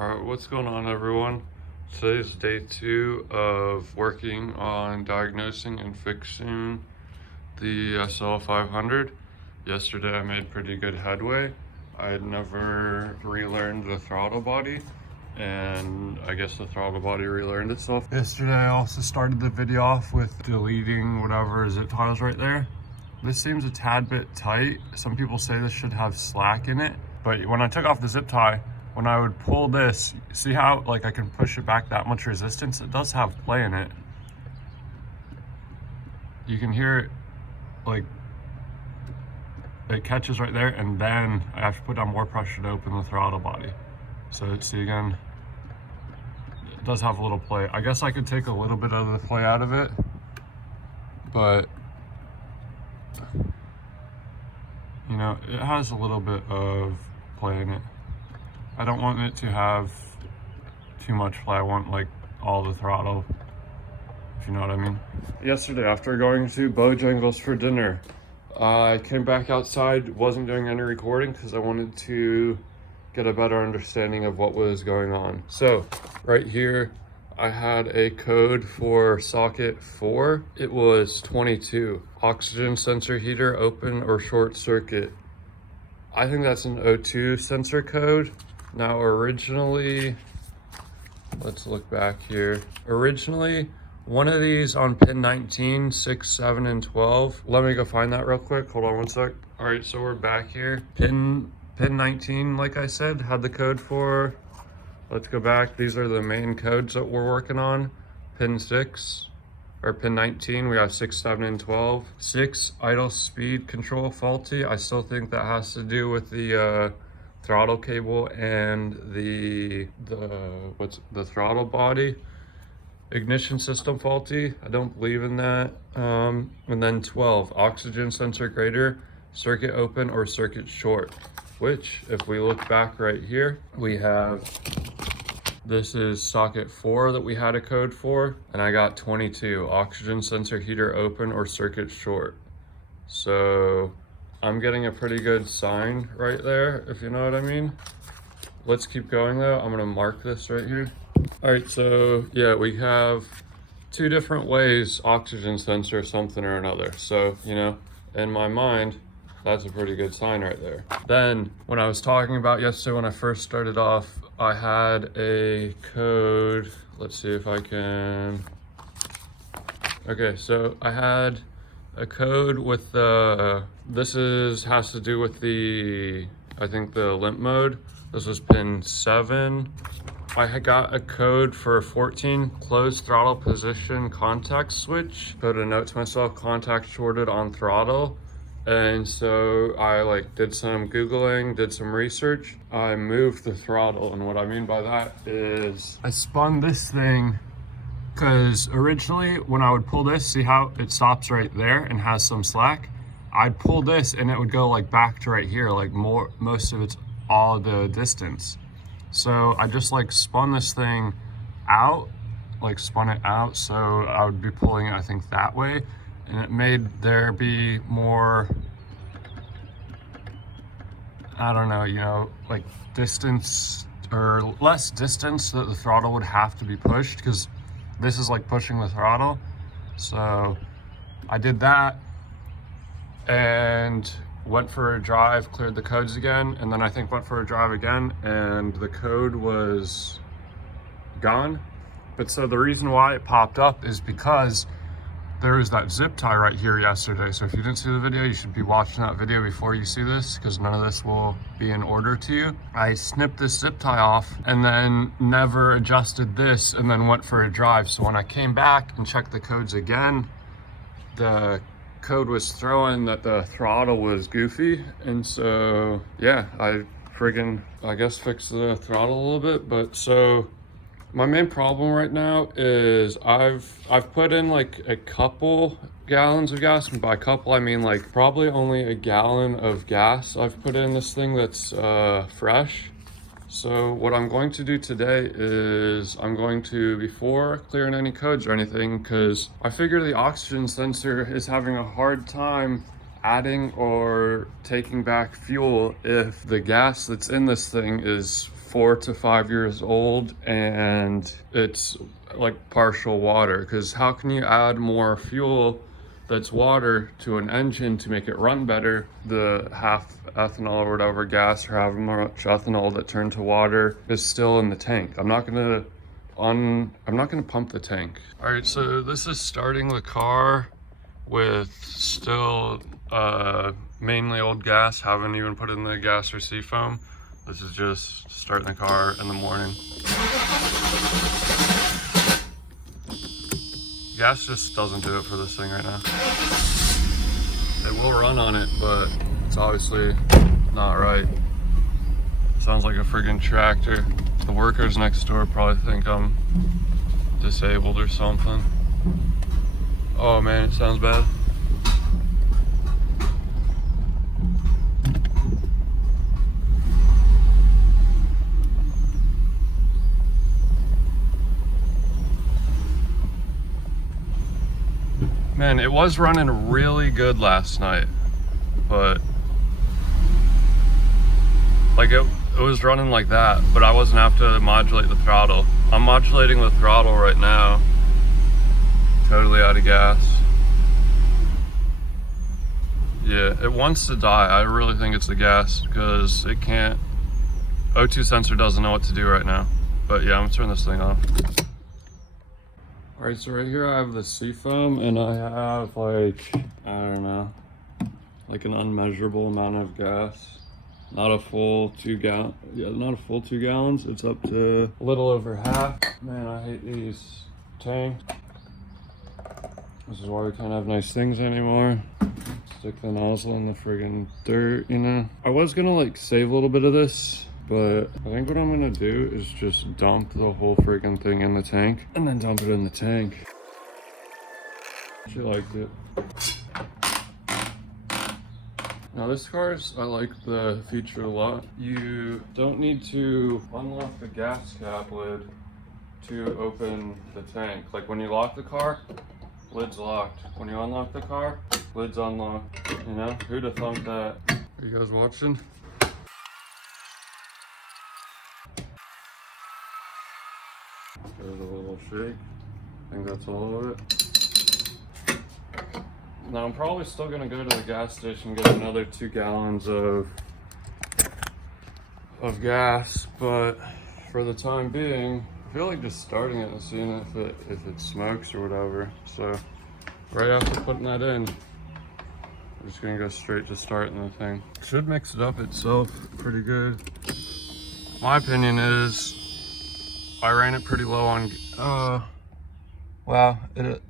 Alright, what's going on everyone? Today's day 2 of working on diagnosing and fixing the SL500. Yesterday I made pretty good headway. I had never relearned the throttle body, and I guess the throttle body relearned itself. Yesterday I also started the video off with deleting whatever zip ties right there. This seems a tad bit tight. Some people say this should have slack in it, but when I took off the zip tie, when I would pull this, see how like I can push it back that much resistance? It does have play in it. You can hear it, like it catches right there, and then I have to put down more pressure to open the throttle body. So see again, it does have a little play. I guess I could take a little bit of the play out of it, but you know, it has a little bit of play in it. I don't want it to have too much play. I want like all the throttle, if you know what I mean. Yesterday, after going to Bojangles for dinner, I came back outside, wasn't doing any recording because I wanted to get a better understanding of what was going on. So right here, I had a code for socket 4. It was 22. Oxygen sensor heater open or short circuit. I think that's an O2 sensor code. Now originally, let's look back here. Originally, one of these on pin 19, 6, 7, and 12. Let me go find that real quick. Hold on one sec. All right, so we're back here. Pin 19, like I said, had the code for, let's go back. These are the main codes that we're working on. Pin 6, or pin 19, we have 6, 7, and 12. 6, idle speed control faulty. I still think that has to do with the throttle cable and the throttle body. Ignition system faulty. I don't believe in that. And then 12, oxygen sensor grader, circuit open or circuit short, which if we look back right here, we have, this is socket 4 that we had a code for, and I got 22, oxygen sensor heater open or circuit short. So I'm getting a pretty good sign right there, if you know what I mean. Let's keep going though. I'm gonna mark this right here. All right, so yeah, we have 2 different ways oxygen sensor something or another. So, you know, in my mind, that's a pretty good sign right there. Then when I was talking about yesterday, when I first started off, I had a code. Let's see if I can. Okay, so I had a code with the, has to do with the, I think the limp mode. This was pin 7. I had got a code for 14, closed throttle position contact switch. Put a note to myself, contact shorted on throttle. And so I like did some Googling, did some research. I moved the throttle, and what I mean by that is I spun this thing, because originally when I would pull this, see how it stops right there and has some slack? I'd pull this and it would go like back to right here, like most of it's all the distance. So I just like spun this thing out, like spun it out, so I would be pulling it, I think, that way, and it made there be more, I don't know, you know, like distance or less distance that the throttle would have to be pushed, because this is like pushing the throttle. So I did that and went for a drive, cleared the codes again, and then I think went for a drive again, and the code was gone. But so the reason why it popped up is because there was that zip tie right here yesterday. So if you didn't see the video, you should be watching that video before you see this, because none of this will be in order to you. I snipped this zip tie off and then never adjusted this, and then went for a drive. So when I came back and checked the codes again, the code was throwing that the throttle was goofy. And so yeah, I guess fixed the throttle a little bit. But so my main problem right now is I've put in like a couple gallons of gas, and by couple I mean like probably only a gallon of gas I've put in this thing that's fresh. So what I'm going to do today is I'm going to, before clearing any codes or anything, because I figure the oxygen sensor is having a hard time adding or taking back fuel if the gas that's in this thing is 4 to 5 years old and it's like partial water, because how can you add more fuel that's water to an engine to make it run better? The half ethanol or whatever gas, or however much ethanol that turned to water, is still in the tank. I'm not gonna pump the tank. All right, so this is starting the car with still mainly old gas. Haven't even put in the gas or seafoam. This is just starting the car in the morning. Gas just doesn't do it for this thing right now. It will run on it, but it's obviously not right. Sounds like a friggin' tractor. The workers next door probably think I'm disabled or something. Oh man, it sounds bad. Man, it was running really good last night, but like it was running like that, but I wasn't have to modulate the throttle. I'm modulating the throttle right now. Totally out of gas. Yeah, it wants to die. I really think it's the gas, because it can't. O2 sensor doesn't know what to do right now. But yeah, I'm gonna turn this thing off. All right, so right here I have the seafoam, and I have like, I don't know, like an unmeasurable amount of gas. Not a full 2 gallon, yeah, not a full 2 gallons. It's up to a little over half. Man, I hate these tanks. This is why we can't have nice things anymore. Stick the nozzle in the friggin' dirt, you know? I was gonna like save a little bit of this, but I think what I'm gonna do is just dump the whole friggin' thing in the tank and then dump it in the tank. She liked it. Now this car's, I like the feature a lot. You don't need to unlock the gas cap lid to open the tank. Like when you lock the car, lid's locked. When you unlock the car, lid's unlocked. You know, who'd have thunk that? Are you guys watching? Give it a little shake. I think that's all of it. Now I'm probably still gonna go to the gas station and get another 2 gallons of gas, but for the time being, I feel like just starting it and seeing if it smokes or whatever. So right after putting that in, I'm just gonna go straight to starting the thing. Should mix it up itself pretty good. My opinion is I ran it pretty low on, wow, it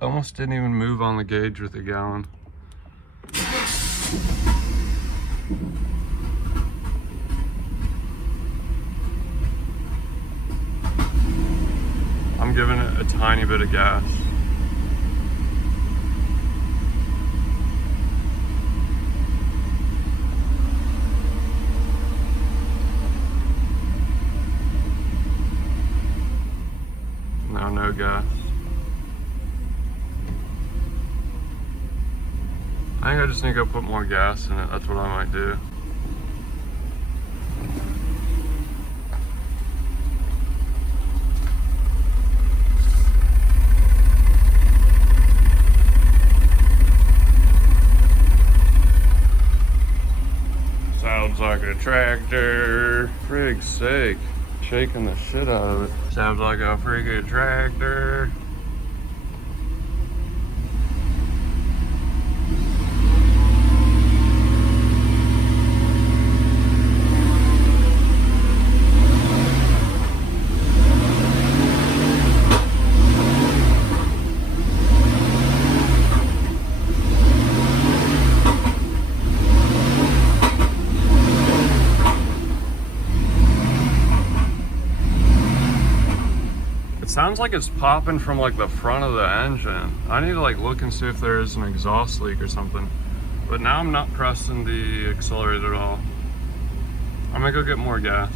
almost didn't even move on the gauge with a gallon. I'm giving it a tiny bit of gas. Now no gas. I think I just need to go put more gas in it. That's what I might do. Sounds like a tractor. Frig's sake. Shaking the shit out of it. Sounds like a friggin' tractor. Sounds like it's popping from like the front of the engine. I need to like look and see if there is an exhaust leak or something. But now I'm not pressing the accelerator at all. I'm gonna go get more gas.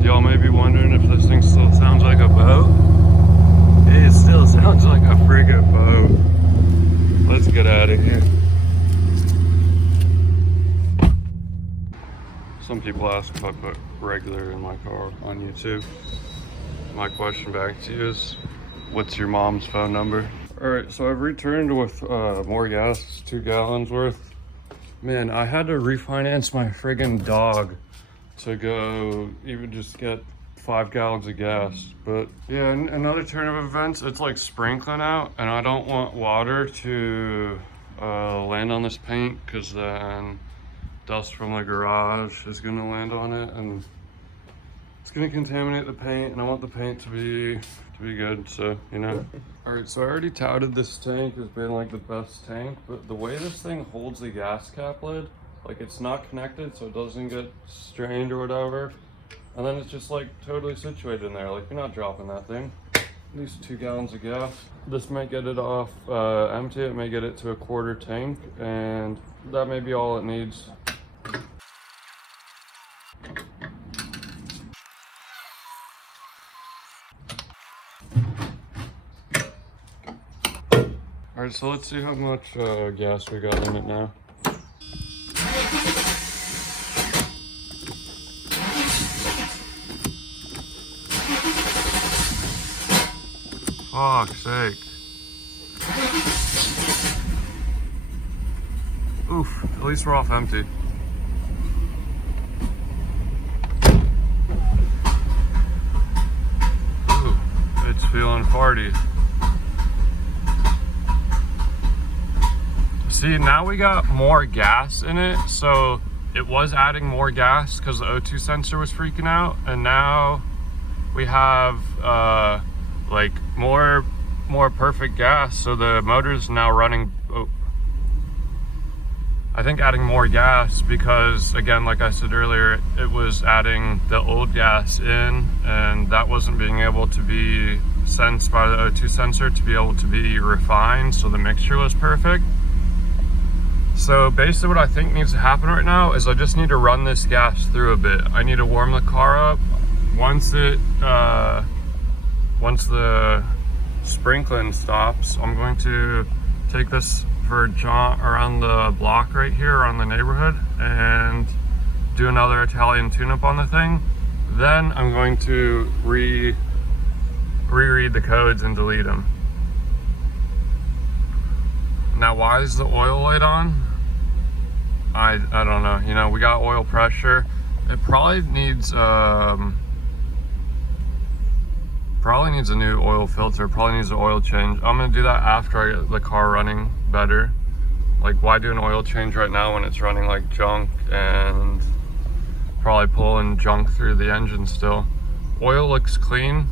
Y'all may be wondering if this thing still sounds like a boat. It still sounds like a friggin' boat. Let's get out of here. Some people ask if I put regular in my car on YouTube. My question back to you is, what's your mom's phone number? All right, so I've returned with more gas, 2 gallons worth. Man, I had to refinance my friggin' dog to go even just get 5 gallons of gas. But yeah, another turn of events, it's like sprinkling out, and I don't want water to land on this paint, because then dust from the garage is gonna land on it and it's gonna contaminate the paint, and I want the paint to be good, so you know. All right, so I already touted this tank as being like the best tank, but the way this thing holds the gas cap lid, like it's not connected so it doesn't get strained or whatever, and then it's just like totally situated in there, like you're not dropping that thing. At least 2 gallons of gas. This might get it off empty, it may get it to a quarter tank, and that may be all it needs. All right, so let's see how much gas we got in it now. Fuck's sake. Oof, at least we're off empty. Ooh, it's feeling farty. See, now we got more gas in it, so it was adding more gas because the O2 sensor was freaking out, and now we have like more perfect gas, so the motor's now running. I think adding more gas because, again, like I said earlier, it was adding the old gas in, and that wasn't being able to be sensed by the O2 sensor to be able to be refined, so the mixture was perfect. So basically what I think needs to happen right now is I just need to run this gas through a bit. I need to warm the car up. Once the sprinkling stops, I'm going to take this for a jaunt around the block right here, around the neighborhood, and do another Italian tune-up on the thing. Then I'm going to reread the codes and delete them. Now, why is the oil light on? I don't know. You know, we got oil pressure. It probably needs a new oil filter. Probably needs an oil change. I'm gonna do that after I get the car running better. Like, why do an oil change right now when it's running like junk and probably pulling junk through the engine still? Oil looks clean.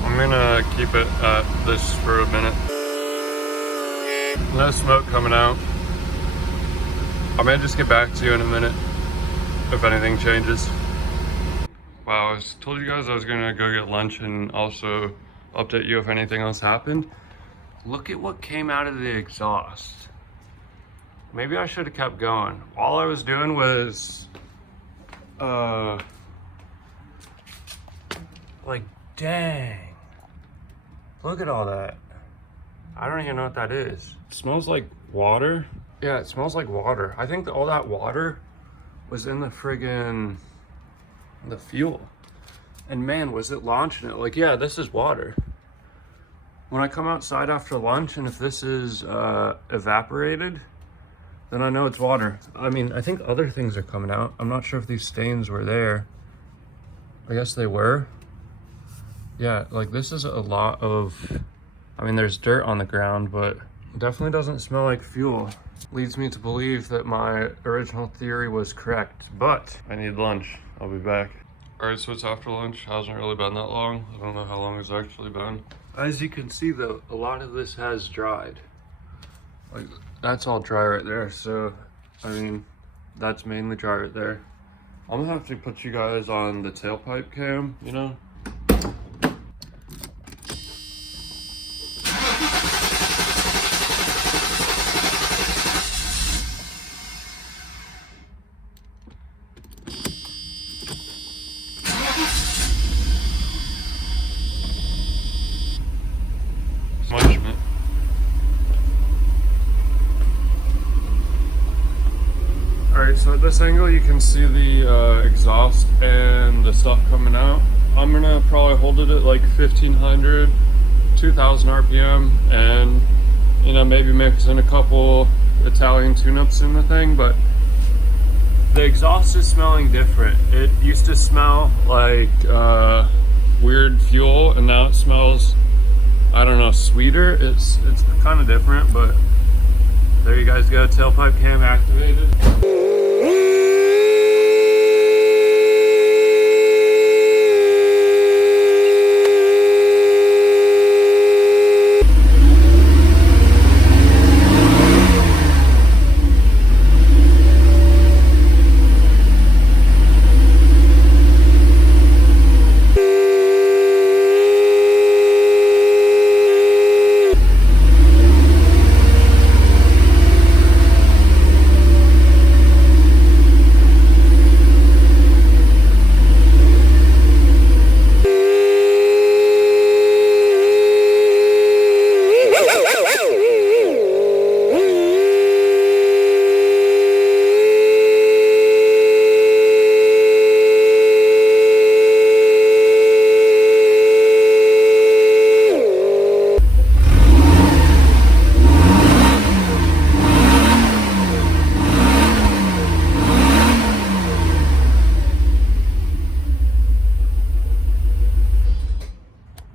I'm gonna keep it at this for a minute. No smoke coming out. I may just get back to you in a minute if anything changes. Wow, I told you guys I was gonna go get lunch and also update you if anything else happened. Look at what came out of the exhaust. Maybe I should have kept going. All I was doing was, like, dang. Look at all that. I don't even know what that is. It smells like water. Yeah, it smells like water. I think all that water was in the fuel. And man, was it launching it. Like, yeah, this is water. When I come outside after lunch and if this is evaporated, then I know it's water. I mean, I think other things are coming out. I'm not sure if these stains were there. I guess they were. Yeah, like this is a lot of, I mean, there's dirt on the ground, but it definitely doesn't smell like fuel. Leads me to believe that my original theory was correct, but I need lunch. I'll be back. All right, so it's after lunch. Hasn't really been that long. I don't know how long it's actually been. As you can see though, a lot of this has dried. Like, that's all dry right there. So, I mean, that's mainly dry right there. I'm gonna have to put you guys on the tailpipe cam, you know? at this angle you can see the exhaust and the stuff coming out. I'm gonna probably hold it at like 1500, 2000 RPM, and you know, maybe mix in a couple Italian tune-ups in the thing. But the exhaust is smelling different. It used to smell like weird fuel, and now it smells, I don't know, sweeter. It's kind of different, but there you guys go, tailpipe cam activated.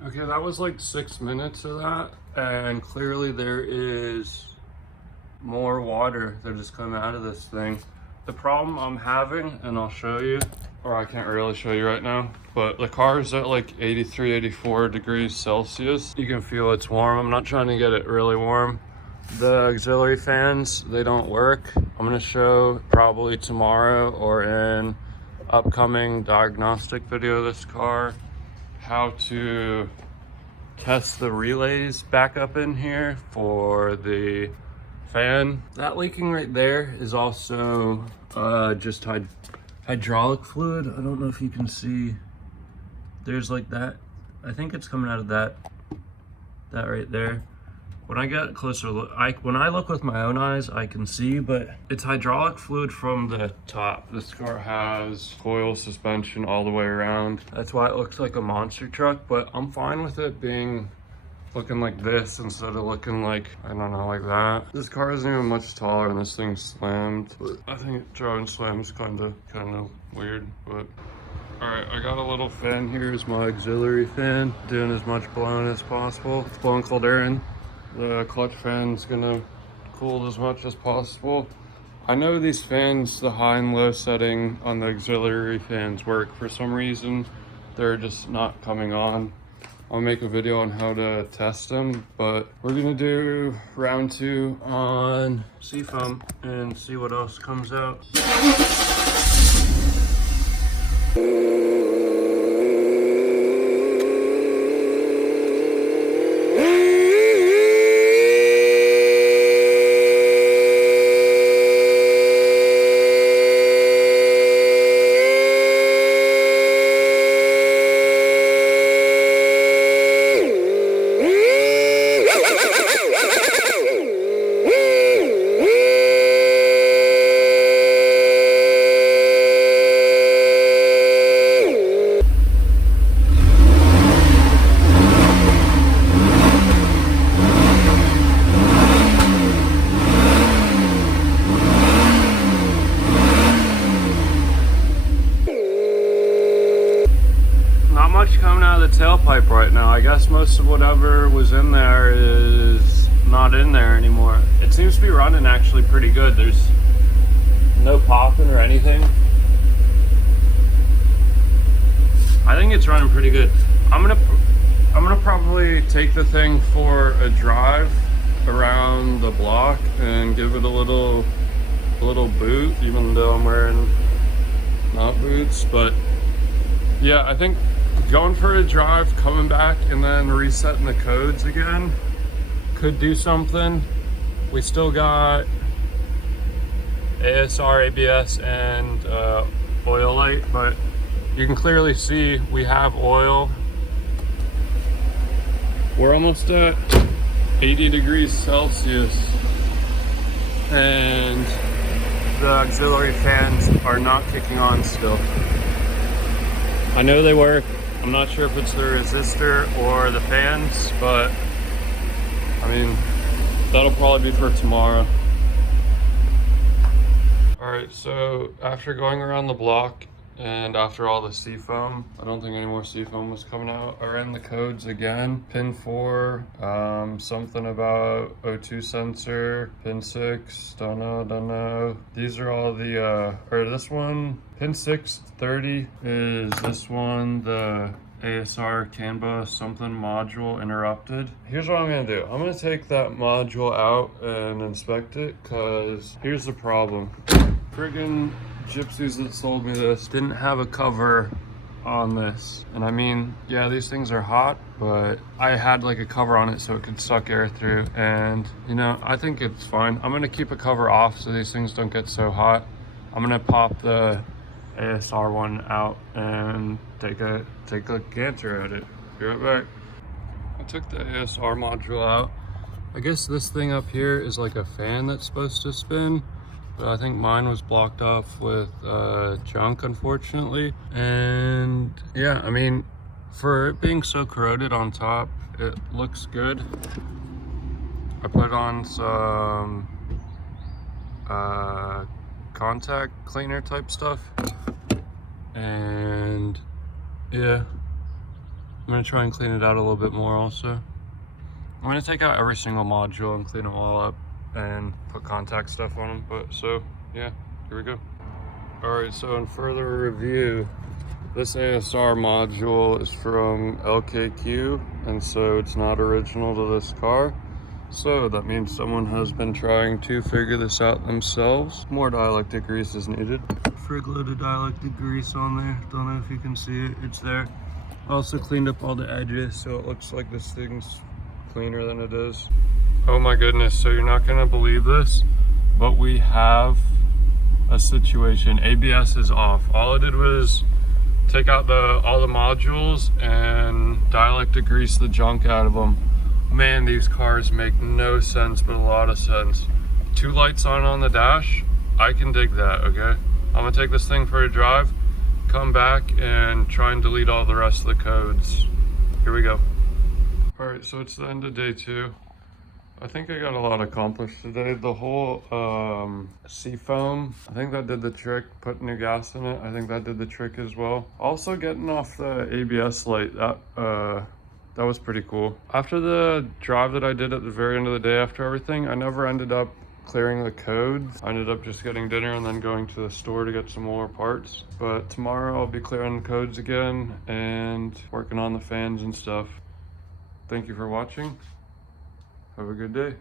Okay, that was like 6 minutes of that, and clearly there is more water that is coming out of this thing. The problem I'm having, and I'll show you, or I can't really show you right now, but the car is at like 83, 84 degrees Celsius. You can feel it's warm. I'm not trying to get it really warm. The auxiliary fans, they don't work. I'm gonna show probably tomorrow or in upcoming diagnostic video of this car how to test the relays back up in here for the fan. That leaking right there is also just hydraulic fluid. I don't know if you can see, there's like that, I think it's coming out of that right there. When I get a closer look, when I look with my own eyes, I can see, but it's hydraulic fluid from the top. This car has coil suspension all the way around. That's why it looks like a monster truck, but I'm fine with it looking like this instead of looking like, I don't know, like that. This car isn't even much taller and this thing's slammed. But I think driving slam is kind of weird, but. All right, I got a little fan here. Here's my auxiliary fan, doing as much blowing as possible. It's blowing cold air in. The clutch fan's gonna cool as much as possible. I know these fans, the high and low setting on the auxiliary fans work. For some reason, they're just not coming on. I'll make a video on how to test them, but we're gonna do round 2 on Seafoam and see what else comes out. Coming out of the tailpipe right now. I guess most of whatever was in there is not in there anymore. It seems to be running actually pretty good. There's no popping or anything. I think it's running pretty good. I'm gonna probably take the thing for a drive around the block and give it a little boot, even though I'm wearing not boots. But yeah, I think going for a drive, coming back, and then resetting the codes again could do something. We still got ASR, ABS, and oil light, but you can clearly see we have oil. We're almost at 80 degrees Celsius, and the auxiliary fans are not kicking on still. I know they work. I'm not sure if it's the resistor or the fans, but I mean, that'll probably be for tomorrow. All right, so after going around the block and after all the seafoam, I don't think any more seafoam was coming out. I ran the codes again. Pin 4, something about O2 sensor. Pin 6, don't know. These are all the, or this one, pin 6, 30 is this one, the ASR CAN bus something module interrupted. Here's what I'm gonna do. I'm gonna take that module out and inspect it, cause here's the problem. Friggin' gypsies that sold me this didn't have a cover on this. And I mean, yeah, these things are hot, but I had like a cover on it so it could suck air through. And you know, I think it's fine. I'm gonna keep a cover off so these things don't get so hot. I'm gonna pop the ASR one out and take a canter at it. Be right back. I took the ASR module out. I guess this thing up here is like a fan that's supposed to spin, but I think mine was blocked off with junk, unfortunately. And yeah, I mean, for it being so corroded on top, it looks good. I put on some contact cleaner type stuff, and yeah, I'm gonna try and clean it out a little bit more also. I'm gonna take out every single module and clean them all up and put contact stuff on them. But so yeah, here we go. All right, so in further review, this ASR module is from LKQ, and so it's not original to this car. So that means someone has been trying to figure this out themselves. More dielectric grease is needed. Frig load of dielectric grease on there. Don't know if you can see it, it's there. Also cleaned up all the edges so it looks like this thing's cleaner than it is. Oh my goodness, so you're not gonna believe this, but we have a situation. ABS is off. All I did was take out all the modules and dielectric grease the junk out of them. Man, these cars make no sense, but a lot of sense. 2 lights on the dash, I can dig that, okay? I'm gonna take this thing for a drive, come back and try and delete all the rest of the codes. Here we go. All right, so it's the end of day 2. I think I got a lot accomplished today. The whole seafoam, I think that did the trick. Put new gas in it, I think that did the trick as well. Also getting off the ABS light, that was pretty cool. After the drive that I did at the very end of the day after everything, I never ended up clearing the codes. I ended up just getting dinner and then going to the store to get some more parts. But tomorrow I'll be clearing the codes again and working on the fans and stuff. Thank you for watching. Have a good day.